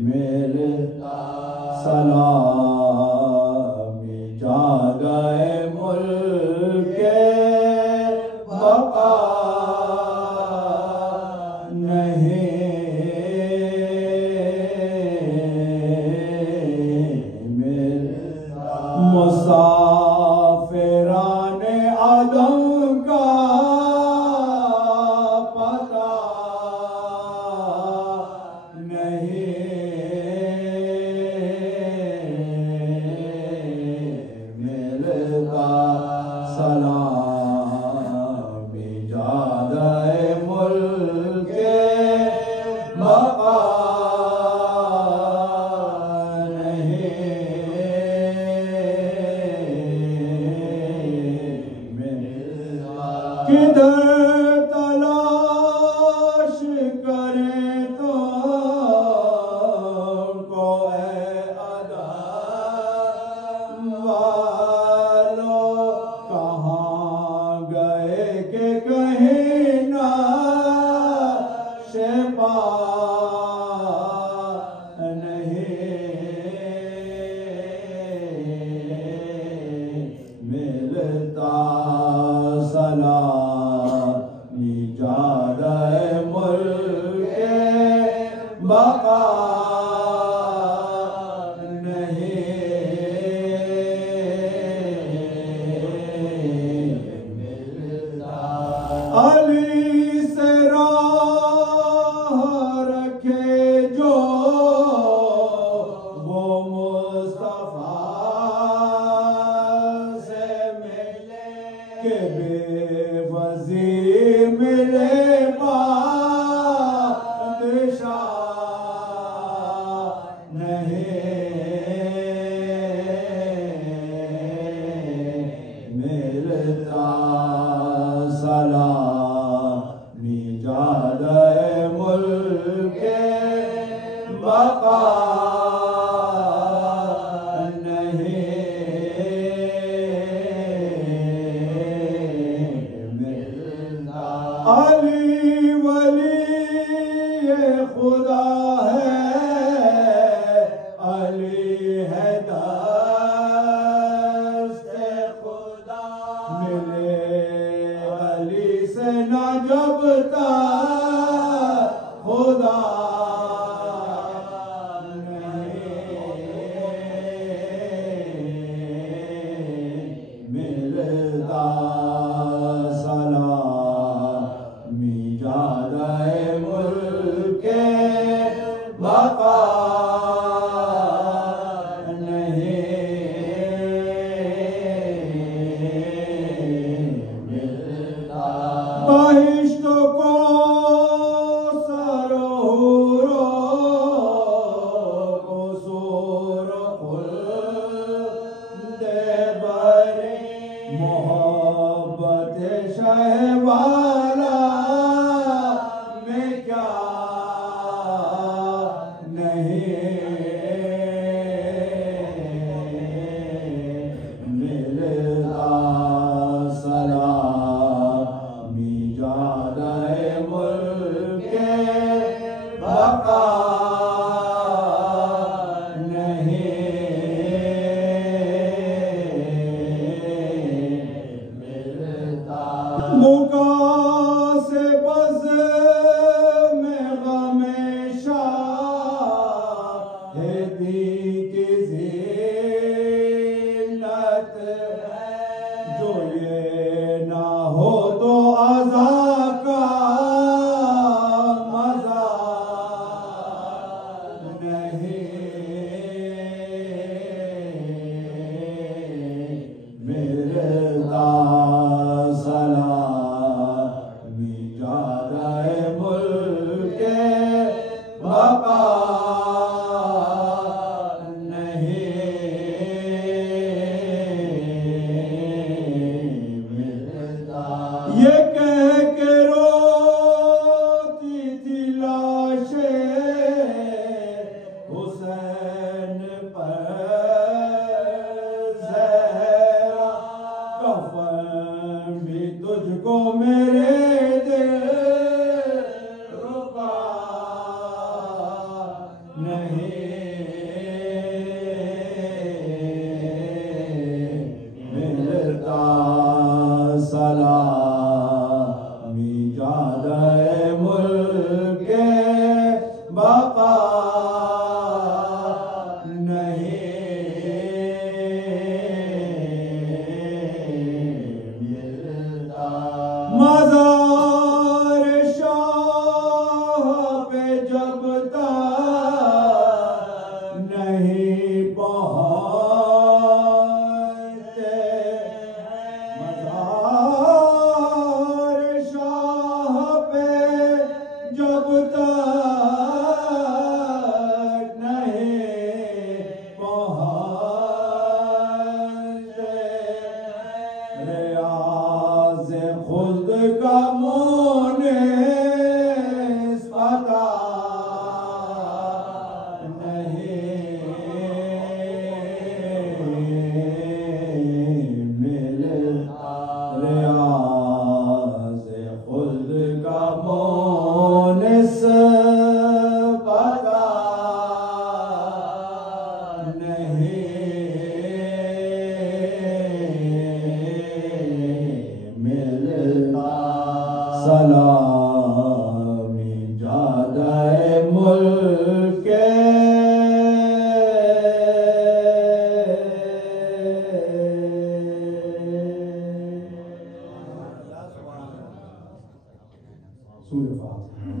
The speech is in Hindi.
मिलता सलामी जा गए मुल्के बका नहीं मिलता मुसाफिराने आदम का पता मिलता सलामी जा गए मुल्के बका नहीं मिलता किधर तलाश करें तो के कहीं ना शेपा नहीं मिलता सलामी जा गए मुल्के बका अली से राह रखे जो वो मुस्तफा से मिले के बेवज़ीर मिले बादशाह नहीं मिलता सलामी जा गए मुल्के बका नहीं मिलता अली वली खुदा है अली है दस्ते खुदा मिले अली से न जब तक खुदा नहीं मिलता सलामी जा गए मुल्के बका बहिश्त को सरोरो को सूर खुल्दे बरे मोहब्बत शहवाला में क्या नहीं मिलता सलामी जा गए मुल्के बका नहीं मिलता मुका से बज़ में गमे शाहिदी की ज़ीनत है जो ये ना हो तो अज़ा का मज़ा नहीं मिलता सलामी जा गए मुल्के बका ये कह के रोती थी लाशें हुसैन पर ज़हरा कफन भी तुझको मेरे दिल रुका नहीं मिलता सलामी जादे मुल्के बाका मज़ार शाह पे जब तक नहीं पहुँचते, मज़ार शाह पे जब तक नहीं पहुँचते, रियाज़ खुद का मुनीस पता नहीं मिलता, रियाज़ खुद का मुनीस पता मिलता सलामी जादे मुल्के सूरह फातिहा।